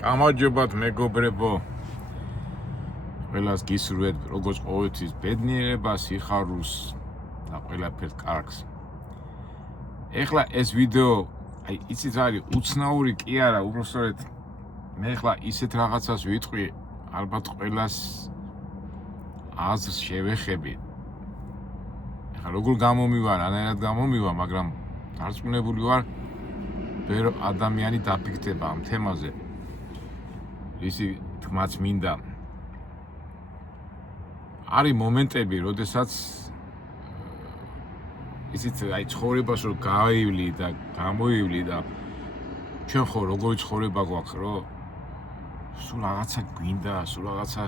გამარჯობათ მეგობრებო. ყველას გისურვებთ როგორც ყოველთვის ბედნიერებას, სიხარულს და ყველაფერს კარგს. ეხლა ეს ვიდეო, იცით რა არის, უცნაური კი არა, უბრალოდ მე ეხლა ისეთ რაღაცას ვიტყვი, ალბათ ყველას აზრს შევეხები. ეხლა როგორ გამომივა, რანაირად გამომივა, მაგრამ დარწმუნებული ვარ, ბევრი ადამიანი დაფიქრდება ამ თემაზე. ისი თქმაც მინდა. არის მომენტები, როდესაც იცით, ცხოვრებას რომ გავივლი და გამოივლი და ჩვენ ხო როგორი ცხოვრება გვაქვს, რომ სულ რაღაცა გვინდა, სულ რაღაცა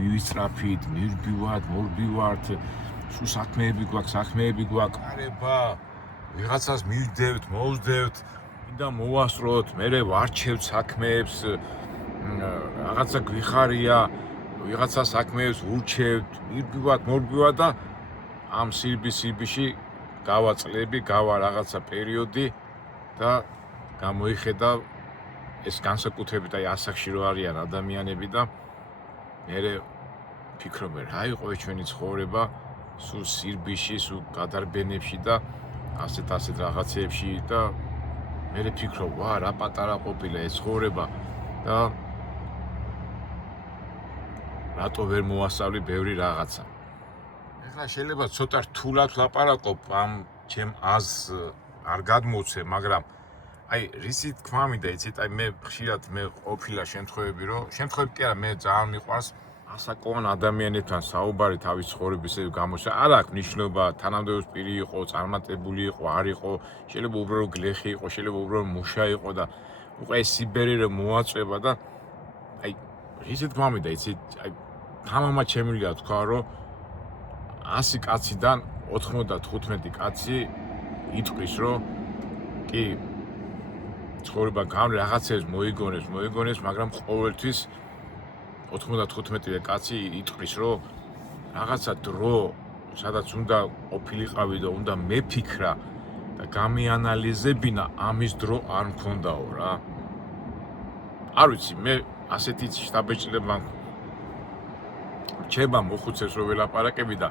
მივისწრაფით, მივბივართ, მოვბივართ, სულ საქმეები გვაქვს, არება, ვიღაცას მივდევთ, მოვსდევთ, მინდა მოვასწროთ, მერე ვარჩევთ საქმეებს, რაღაცა გვიხარია, ვიღაცა საქმეებს ურჩევთ, მივბივართ, მოვბივართ და ამ სირბისში გავა წლები, გავა რაღაცა პერიოდი და გამოიხედა ეს განსაკუთრებით ასაკში რო არიან ადამიანები და მერე ფიქრობენ, რა იყო ჩვენი ცხოვრება, სულ სირბიში, სულ გადარბენებში და ასეთ რაღაცეებში და მერე ფიქრობ, ვა, რა პატარა ყოფილა ეს ცხოვრება და რატო ვერ მოვასწავლი ბევრი რაღაცა. ეხლა შეიძლება ცოტა რთულად ვლაპარაკობ, ამ ჩემ აზრს არ გადმოვცე, მაგრამ რისი თქმა მინდა, იცით, მე ხშირად ყოფილა შემთხვევები, რომ შემთხვევები კი არა, მე ძალიან მიყვარს ასაკოვან ადამიანებთან საუბარი თავის ცხოვრებისეულ გამოსა. არ აქვს მნიშვნელობა, თანამდებობის პირი იყო, წარმატებული იყო, არ იყო, შეიძლება უბრალოდ გლეხი იყო, შეიძლება უბრალოდ მუშა იყო და უკვე ეს სიბერი რომ მოაწვევა და ისი თქმა მინდა, იცით, თამამად შემიძლია თქვა, რომ 100 კაციდან 95 კაცი იტყვის, რომ კი ცხოვრება რაღაცებს მოიგონეს, მაგრამ ყოველთვის 95 კაცი იტყვის, რომ რაღაცა დრო, სადაც უნდა ყოფილიყავი და უნდა მეფიქრა და გამიანალიზებინა, ამის დრო არ მქონდაო რა. არ ვიცი, მე ასეთი შთაბეჭდილება რჩება მოხუცებს რომ ველაპარაკები და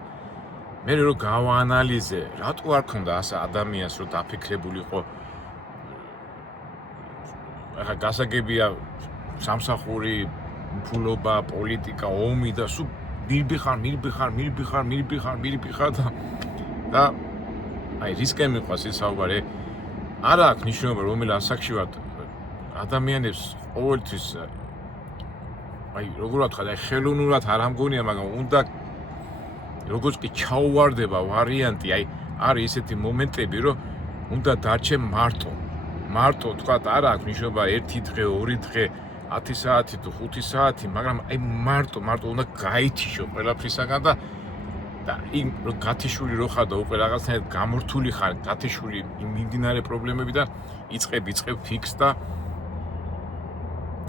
მე რომ გავაანალიზე, რატო არ ქონდა ასა ადამიანს რომ დაფიქრებულიყო. ახლა გასაგებია სამსახური, მფულობა, პოლიტიკა, ომი და სულ მირბიხარ და რისკენ მიყვას ის საუბარი. არ აქვს მნიშვნელობა რომელი ასაკში ვართ. ადამიანებს ყოველთვის როგორ ვთქვა, ხელოვნურად არ ამგონია, მაგრამ უნდა როგორც კი ჩაუვარდება ვარიანტი, არის ესეთი მომენტები, რომ უნდა დარჩე მარტო თქვა, არ აქვს მნიშვნელობა 1 დღე, 2 დღე, 10 საათი თუ 5 საათი, მაგრამ მარტო უნდა გაითიშო ყველაფრისაგან და იმ გათიშული რო ხარ და უკვე რაღაცნაირად გამორთული ხარ, გათიშული მიმდინარე პრობლემები და იწყებ ფიქს და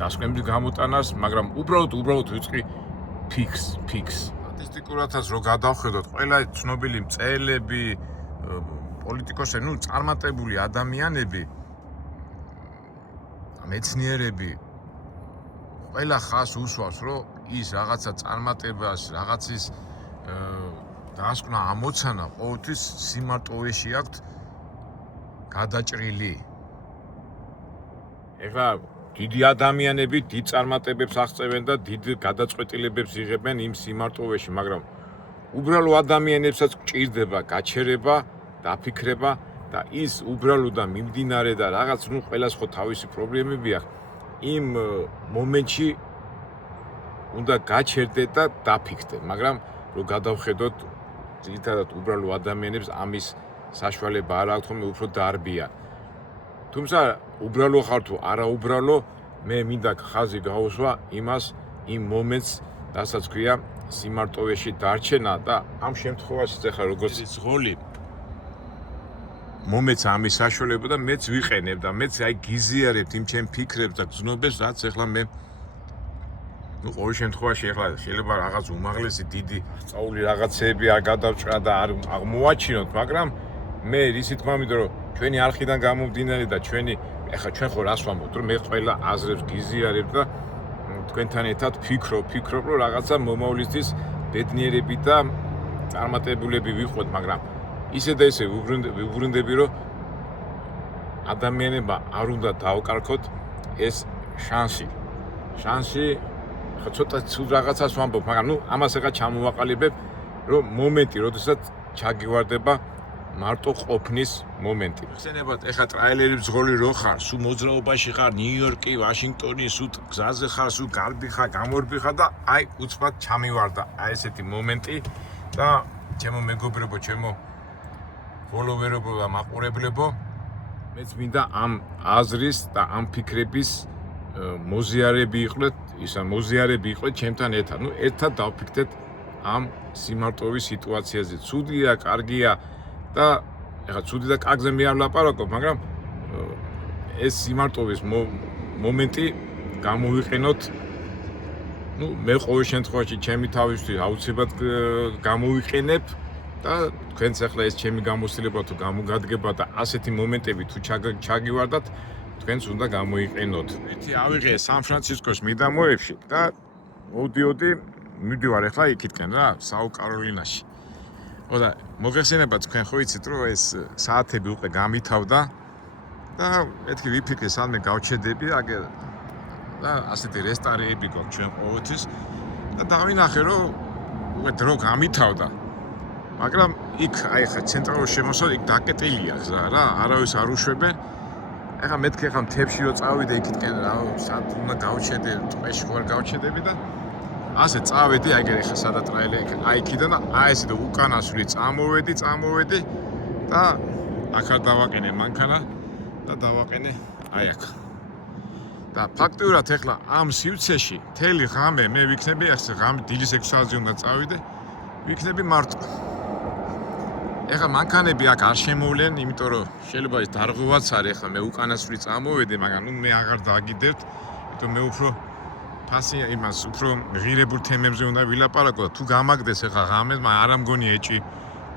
დასკვნების გამოტანას, მაგრამ უბრალოდ ვიწყი ფიქს. სტატისტიკურადაც რო გადავხედოთ, ყველა ცნობილი მწერლები, პოლიტიკოსები, წარმატებული ადამიანები, მეცნიერები, ყველა ხას უსვავს, რომ ის რაღაცა წარმატებას, რაღაცის დასკვნა, ამოცანა ყოველთვის სიმარტოვეში აქვთ გადაჭრილი. ეხლა დიდი ადამიანები დიდ წარმატებებს აღწევენ და დიდ გადაწყვეტილებებს იღებენ იმ სიმარტოვეში, მაგრამ უბრალო ადამიანებსაც გჭირდება გაჩერება, დაფიქრება და ის უბრალო და მიმდინარე და რაღაც ყველას ხო თავისი პრობლემები აქვს. იმ მომენტში უნდა გაჩერდე და დაფიქრდე, მაგრამ რო გადავხედოთ, ძირითადად უბრალო ადამიანებს ამის საშუალება არ აქვს, ხომ უფრო დარბიან. თუმცა უბრალო ხარ თუ არა უბრალო, მე მინდა ხაზი გაუსვა იმ მომენტს, რასაც ქვია სიმარტოვეში დარჩენა და ამ შემთხვევაში ეხლა როგორც ძღოლი მომეც ამის საშუალება და მეც ვიყენებ და მეც გიზიარებთ იმ ჩემ ფიქრებს და გზნობებს, რაც ეხლა მე ყოველ შემთხვევაში ეხლა შეიძლება რაღაც უმაღლესი დიდი სწავლული რაღაცეები არ გადავჭრა და არ აღმოვაჩინოთ, მაგრამ მე ისი თქმა მინდა, რომ ჩვენი არხიდან გამომდინარე და ჩვენ ხო რას ვამბობთ, რომ მე ყველა აზრებს გიზიარებ და თქვენთან ერთად ფიქრობ, რომ რაღაცა მომავლისთვის ბედნიერები და წარმატებულები ვიყოთ, მაგრამ ისე და ისე ვუბრუნდები, რომ ადამიანებმა არ უნდა დაუკარგოთ ეს შანსი. ხო ცოტა ცუდ რაღაცას ვამბობ, მაგრამ ამას ახლა ჩამოვაყალიბებ, რომ მომენტი, როდესაც ჩაგივარდება მარტო ყოფნის მომენტი. ხსენებათ, ეხლა ტრაილერი ბრძოლი რო ხარ, სულ მოძრაობაში ხარ, ნიუ-იორკი, ვაშინგტონი, სულ გზაზე ხარ, სულ გარბიხარ, გამორბიხარ და აი უცბად ჩამივარდა აი ესეთი მომენტი და ჩემო მეგობრებო, ჩემო ფოლოვერებო და მაყურებლებო, მეც მინდა ამ აზრის და ამ ფიქრების მოზიარები იყვეთ ჩემთან ერთად. ერთად დავფიქრდეთ ამ სიმარტოვის სიტუაციაზე. ცუდია, კარგია და ეხლა ცუდი და კარგზე მე არ ვლაპარაკობ, მაგრამ ეს სიმარტოვის მომენტი გამოვიყენოთ. მე ყოველ შემთხვევაში ჩემი თავისთვის აუცილებლად გამოვიყენებ და თქვენც ახლა ეს ჩემი გამოცდილება თუ გამოგადგება და ასეთი მომენტები თუ ჩაგივარდათ, თქვენც უნდა გამოიყენოთ. ერთი ავიღე სან-ფრანცისკოს მიდამოებში და მივდივარ ახლა იქითკენ რა, საუკაროლინაში. და მოგეხსენებათ, თქვენ ხო იცით, რომ ეს საათები უკვე გამითავდა და მეთქი ვიფიქრე სადმე გავჩედები, აგერ და ასეთი რესტარეები გვაქვს ჩვენ ყოველთვის და დავინახე, რომ უკვე დრო გამითავდა. მაგრამ იქ აი ხა ცენტრალურ შემოსავლად იქ დაკეტილია გზა რა, არავის არ უშვებენ. ეხლა მეთქი ხა მთებში რო წავიდე იქითკენ რა, სად უნდა გავჩედე, ტყეში ხوار გავჩედები და ასე წავედი, აი გერ ხა სადა ტრაილერი, აი იქიდან აი ესე და უკანასვლი წამოვედი და აქ არ დავაყენე მანქანა და დავაყენე აი აქ. და ფაქტიურად ეხლა ამ სივრცეში მთელი ღამე მე ვიქნები, ახლა ღამე დილის 6 საათზე უნდა წავიდე, ვიქნები მარტო. ეხლა მანქანები აქ არ შემოვლენ, იმიტომ რომ შეიძლება ეს დარღვევაც არის, ეხლა მე უკანასვლი წამოვედი, მაგრამ მე აღარ დაგიდევთ, იმიტომ მე უფრო უფრო ღირებულ თემებზე უნდა ვილაპარაკო და თუ გამაგდეს ეხლა ღამეს, მაგრამ არ ამგონია ეჭი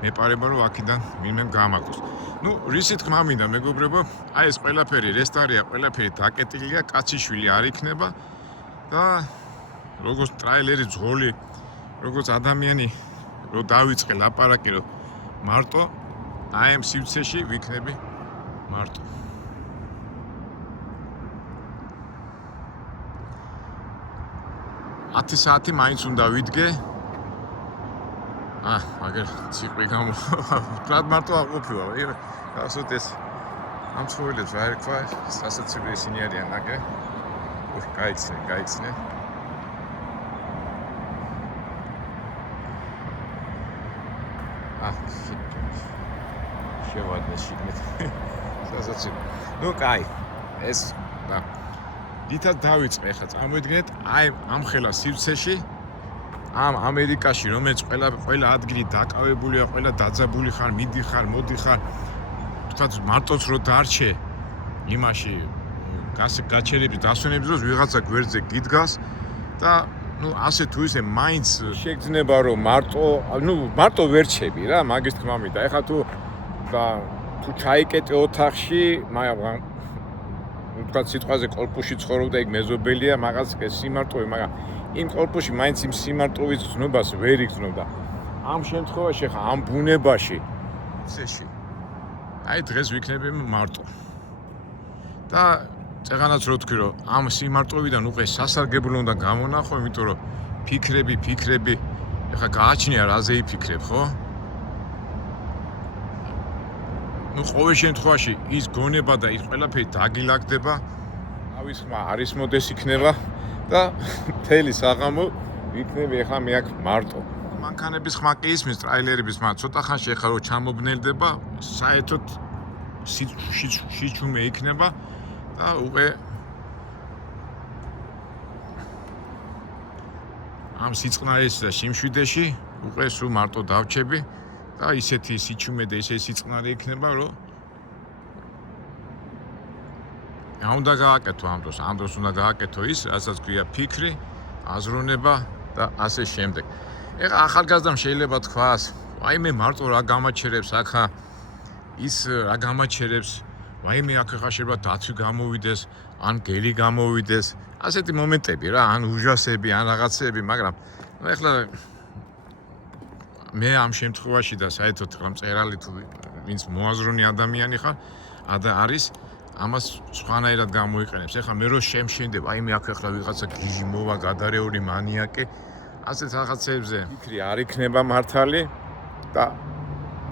მეპარება რომ აქედან ვინმე გამაგდოს. რისი თქმა მინდა მეგობრებო, აი ეს ყველაფერი რესტარია, ყველაფერი დაკეტილია, კაციშვილი არ იქნება და როგორც ტრაილერი ძღოლი, როგორც ადამიანი რო დავიწყე ლაპარაკი რომ მარტო აი ამ სივრცეში ვიქნები მარტო. ათი საათი მაინც უნდა ვიდგე. მაგერ ციყვი გამო ფრად მარტო აყოფილა. ასოთ ეს ამ ცხოვრებს რა ერქვა, სასაცილო ისინი არიან აგე. გაიცნე. შევადნე შიგნით. სასაცილო. კაი. ეს და დიდად დავიწყე ხა წამოვიდგინეთ აი ამ ხელა სივრცეში ამ ამერიკაში რომელიც ყველა ადგილი დაკავებულია, ყველა დაძაბული ხარ, მიდიხარ, მოდიხარ. თქვა მარტოც რო დარჩე იმაში გაჩერების დასვენების დროს ვიღაცა გვერდზე გიდგას და ასე თუ ისე მაინც შეგძნება რომ მარტო ვერ ჩები რა, მაგის თქმა მინდა. ეხლა თუ ჩაიკეტე ოთახში, მაგრამ თქვა სიტყვაზე კოლპუში ცხოვრობდა, იქ მეზობელია, მაგას სიმარტოვე, მაგრამ იმ კოლპუში მაინც იმ სიმარტოვის გზნობას ვერ იგზნობდა. ამ შემთხვევაში ხა ამ ბუნებაში წეში აი დღეს ვიქნები მარტო. და წეღანაც რო თქვი რომ ამ სიმარტოვიდან უკვე სასარგებლო უნდა გამონახო, იმიტომ რომ ფიქრები ეხა გააჩნია რაზე იფიქრებ, ხო? ყოველ შემთხვევაში ის გონება და ის ყველაფერი დაგილაგდება, ავის ხმა არის მოდეს იქნება და მთელი საღამო ვიქნები ეხლა მე აქ მარტო. მანქანების ხმა კი ისმის, ტრაილერების, მაგრამ ცოტა ხანში ეხლა რო ჩამობნელდება, საერთოდ შიჩუმე იქნება და უკვე ამ სიწყნარის და სიმშვიდეში უკვე სულ მარტო დავჩები. და ისეთი სიჩუმე და ისეთი სიწყნარე იქნება, რომ უნდა გააკეთო ამ დროს უნდა გააკეთო ის, რასაც ქვია ფიქრი, აზროვნება და ასე შემდეგ. ეხლა ახალგაზრდამ შეიძლება თქვას, აი მე მარტო რა გამაჩერებს აქა ის რა გამაჩერებს ვაიმე აქ ხა შეიძლება დაცვი გამოვიდეს ან გელი გამოვიდეს ასეთი მომენტები რა ან უჟასები ან რაღაცები მაგრამ ნუ ეხლა მე ამ შემთხვევაში და საერთოდ ხა მწერალი თუ ვინც მოაზროვნე ადამიანი ხარ არის ამას სხვანაირად გამოიყენებს ეხლა მე რო შემშენდება აი მე აქ ეხლა ვიღაცა გიჟი მოვა გადარეული მანიაკი ასეთ რაღაცებზე ფიქრი არ იქნება მართალი და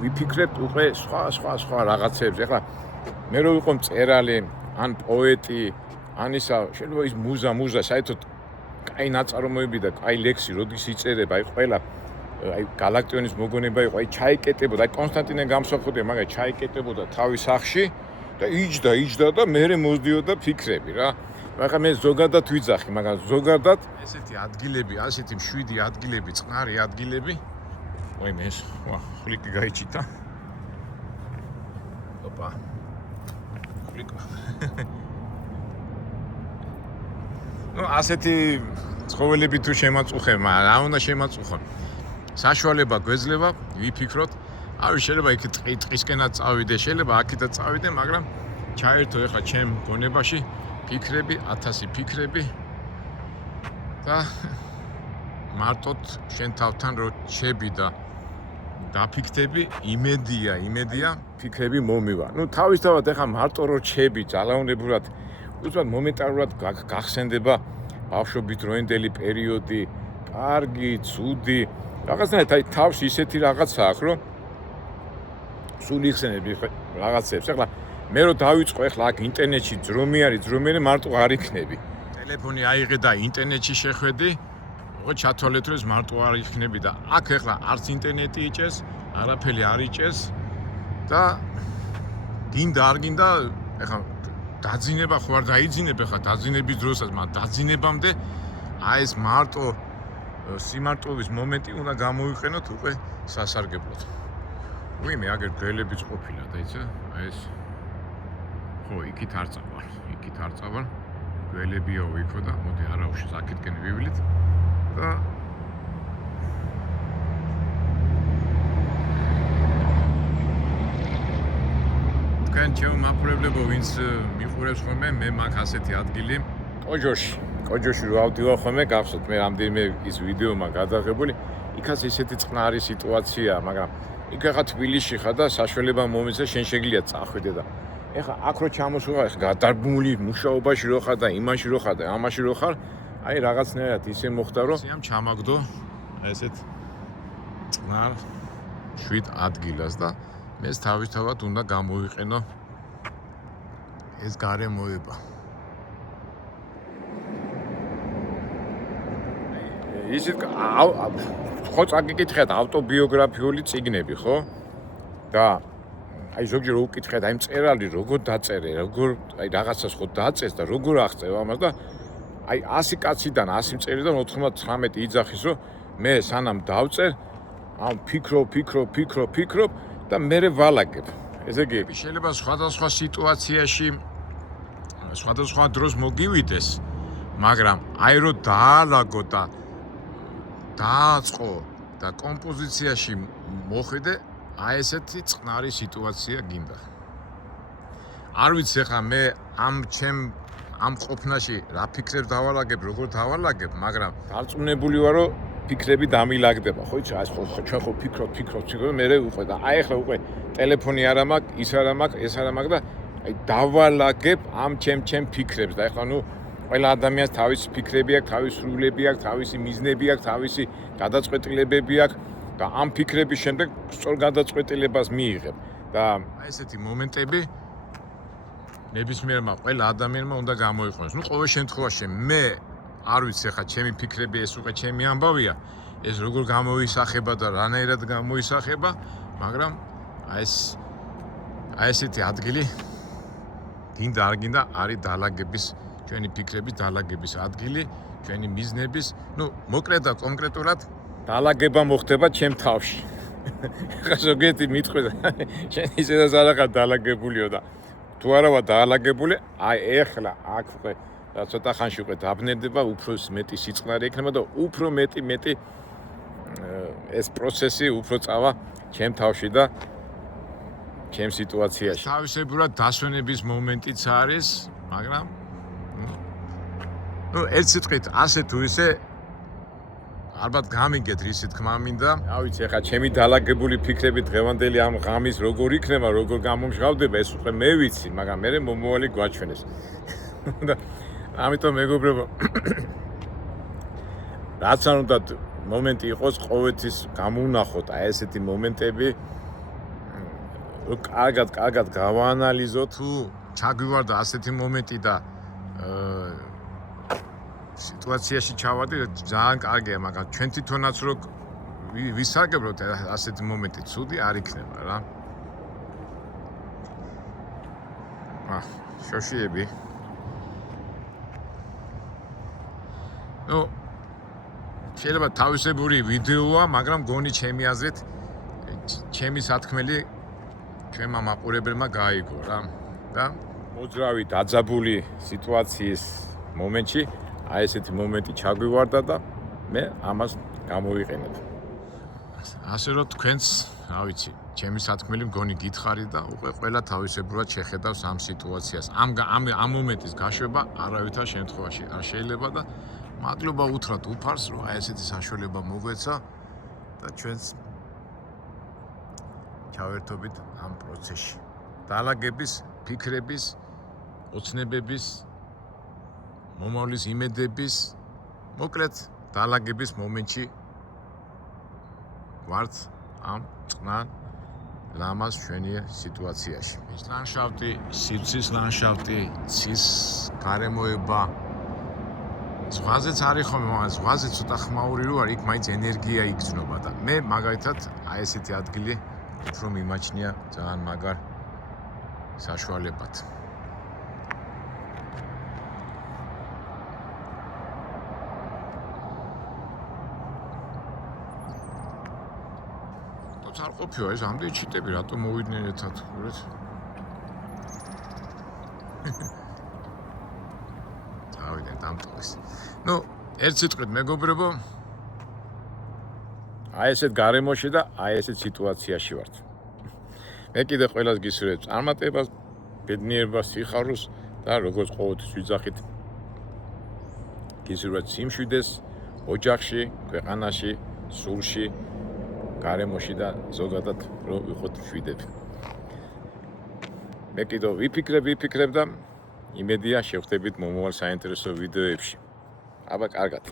ვიფიქრებთ უკვე სხვა რაღაცებს ეხლა მე რო ვიყო მწერალი ან პოეტი ან ისა შეიძლება ის მუზა საერთოდ კაი ნაწარმოები და კაი ლექსი როდის იწერება აი ყველა აი გალაქტიონის მოგონება იყო აი ჩაიკეტებოდა აი კონსტანტინე გამსახურდია მაგრამ ჩაიკეტებოდა თავის სახში და იჯდა და მერე მოძდიოდა ფიქრები რა მაგრამ მე ზოგადად ვიძახი მაგრამ ზოგადად ესეთი ადგილები ასეთი მშვიდი ადგილები წყნარი ადგილები ой მე ხლიკი გაიჩიტა ოპა ხლიკა ნუ ასეთი ცხოველები თუ შემაწუხებ მაგრამ რა უნდა შემაწუხონ საშუალება გვეძლება ვიფიქროთ არ შეიძლება იქ ტყისკენაც წავიდე შეიძლება აქითაც წავიდე მაგრამ ჩაერთო ეხლა ჩემ გონებაში ფიქრები 1000 ფიქრები და მარტოდ შენ თავთან რო ჩები და დაფიქრები იმედია ფიქრები მომივა ნუ თავისთავად ეხლა მარტო რო ჩები ძალაუნებურად უბრალოდ მომენტარულად გახსენდება ბავშვობით დროინდელი პერიოდი კარგი ცუდი რაღაცნაირად აი თავს ისეთი რაღაცა აქვს რომ სულ იხსენები რაღაცებს ეხლა მე რო დავიწყო ეხლა აქ ინტერნეტში ძრომი მარტო არ იქნები ტელეფონი აიღე და ინტერნეტში შეხვედი ხო ჩათვალეთ რომ ეს მარტო არ იქნები და აქ ეხლა არც ინტერნეტი იჭეს არაფერი არ იჭეს და გინდა არ გინდა ეხლა დაძინება ხო არ დაიძინებ ეხლა დაძინების დროსაც მაგრამ დაძინებამდე აი ეს მარტო სიმარტოვის მომენტი უნდა გამოიყენოთ უკვე სასარგებლოდ ვიმე აგერ გველებიც ყოფილა და იცი აი ეს ხო იქით არ წავალ გველებიო იქო და მოდი არა უშავს აქეთკენ ვივლით და თქვენ ჩემ მაპრებლებო ვინც მიყურებს ხოლმე მე მაგ ასეთი ადგილი კოჯოში რო ავდივარ ხოლმე გახსოვთ მე რამდენიმე ის ვიდეო მაგ გადაღებული იქაც ესეთი წყნარი სიტუაცია მაგრამ იქ ახლა თბილისში ხარ და საშუალება მომეცა შენ შეგიძლია წახვიდე და ეხლა აქ რო ჩამოსულა ეხლა გადარბმული მუშაობაში რო ხარ და იმაში რო ხარ და ამაში რო ხარ აი რაღაცნაირად ისე მოხდა რომ სიამ ჩამაგდო ესეთ წყნარ შვიდ ადგილას და მე თავისთავად უნდა გამოიყენო ეს გარემოება ისეთ ხო წაგიკითხეთ ავტობიოგრაფიული წიგნები ხო და აი ზოგჯერ უკითხეთ აი მწერალი როგორ დაწერე როგორ აი რაღაცას ხო დაწეს და როგორ აღწევ ამას და აი 100 კაციდან 100 მწერიდან 99 იძახის რომ მე სანამ დავწერ ამ ფიქრობ და მე ვალაგებ ესე იგი შეიძლება სხვადასხვა სიტუაციაში სხვადასხვა დროს მოგივიდეს მაგრამ აი რო დაალაგო და დააწყო და კომპოზიციაში მოხვიდე აი ესეთი წყნარი სიტუაცია გინდა არ ვიცი ხა მე ამ ყოფნაში რა ფიქრებს დავალაგებ როგორ დავალაგებ მაგრამ დარწმუნებული ვარ რომ ფიქრები დამილაგდება ხო იცი ჩვენ ხო ფიქრობ მე უკვე და აი ახლა უკვე ტელეფონი არ მაქვს ის არ მაქვს ეს არ მაქვს და აი დავალაგებ ამ ჩემ ფიქრებს და ახლა ნუ ყველა ადამიანს თავისი ფიქრები აქვს, თავისი სრულები აქვს, თავისი მიზნები აქვს, თავისი გადაწყვეტილებები აქვს და ამ ფიქრების შემდეგ სწორ გადაწყვეტილებას მიიღებ და აი ესეთი მომენტები ნებისმიერმა ყველა ადამიანმა უნდა გამოიყენოს. ნუ ყოველ შემთხვევაში მე არ ვიცი ხა ჩემი ფიქრები ეს უკვე ჩემი ამბავია, ეს როგორ გამოისახება და რანაირად გამოისახება, მაგრამ აი ესეთი ადგილი გინდა არ გინდა არის დაალაგების ჩვენი ფიქრების დაალაგების ადგილი, ჩვენი მიზნების, ნუ მოკლედ და კონკრეტულად დაალაგება მოხდება ჩემ თავში. ხა ზოგიერთი მიტყვი შენ ისედაც არ ახარ დაალაგებულიო და თუ არა ვარ დაალაგებული, აი ეხლა აქ უკვე და ცოტა ხანში უკვე დაბნელდება, უფრო მეტი სიწყნარი ექნება და უფრო მეტი ეს პროცესი უფრო წავა ჩემ თავში და ჩემ სიტუაციაში. თავისებურად დასვენების მომენტიც არის, მაგრამ ერთ სიტყვით ასე თუ ისე ალბათ გამიგეთ რისი თქმა მინდა. რა ვიცი, ახლა ჩემი დაალაგებული ფიქრები დღევანდელი ამ ღამის როგორ იქნება, როგორ გამომჟღავდება, ეს უკვე მე ვიცი, მაგრამ მე მომავალი გვაჩვენეს. და ამიტომ მეგობრებო, რაც არ უნდა მომენტი იყოს, ყოველთვის გამოვნახოთ აი ესეთი მომენტები. კარგად გავაანალიზოთ, თუ ჩაგვივარდა ასეთი მომენტი და სიტუაციაში ჩავარდი, ძალიან კარგია, მაგრამ ჩვენ თვითონაც რო ვისარგებლოთ ასეთი მომენტი, ცუდი არ იქნება რა. შოშიები. შეიძლება თავისებური ვიდეოა, მაგრამ გონი ჩემი აზრით ჩემი სათქმელი ჩვენმა მაყურებელმა გაიგო რა. და მოძრავი დაძაბული სიტუაციის მომენტში აი ესეთი მომენტი ჩაგვივარდა და მე ამას გამოვიყენებ. ასე რომ თქვენც, რა ვიცი, ჩემი სათქმელი მგონი გითხარით და უკვე ყველა თავისებურად შეხედავს ამ სიტუაციას. ამ მომენტის გაშვება არავითარ შემთხვევაში არ შეიძლება და მადლობა უთხრათ უფარს, რომ აი ესეთი საშუალება მოგვეცა და ჩვენც ჩავერთობით ამ პროცესში. დაალაგების, ფიქრების, ოცნებების, მომავლის იმედების, მოკლედ დაალაგების მომენტში ვართ ამ წყნარ ლამაზ შვენიერ სიტუაციაში. ეს ლანდშაფტი, სივრცის ლანდშაფტი, ცის გარემოება ზღვაზეც არის ხოლმე, მაგრამ ზღვაზე ცოტა ხმაური რო არის, იქ მაინც ენერგია იგრძნობა და მე მაგალითად აი ესეთი ადგილი უფრო მიმაჩნია ძალიან მაგარ საშუალებად. არ ყოფილა ეს ამდენი ჩიტები, რატომ მოვიდნენ ერთად, ხურეთ? დავიდან დამტოვეს. ერთ სიტყვით მეგობრებო, აი ესეთ გარემოში და აი ესეთ სიტუაციაში ვართ. მე კიდე ყველას გისურვებ წარმატებას, ბედნიერებას, სიხარულს და როგორც ყოველთვის ვიძახით, გისურვებთ სიმშვიდეს ოჯახში, ქვეყანაში, სულში, გარემოში და ზოგადად რო ვიყოთ მშვიდები. მე კიდევ ვიფიქრებ და იმედია შევხვდებით მომავალ საინტერესო ვიდეოებში. აბა კარგად.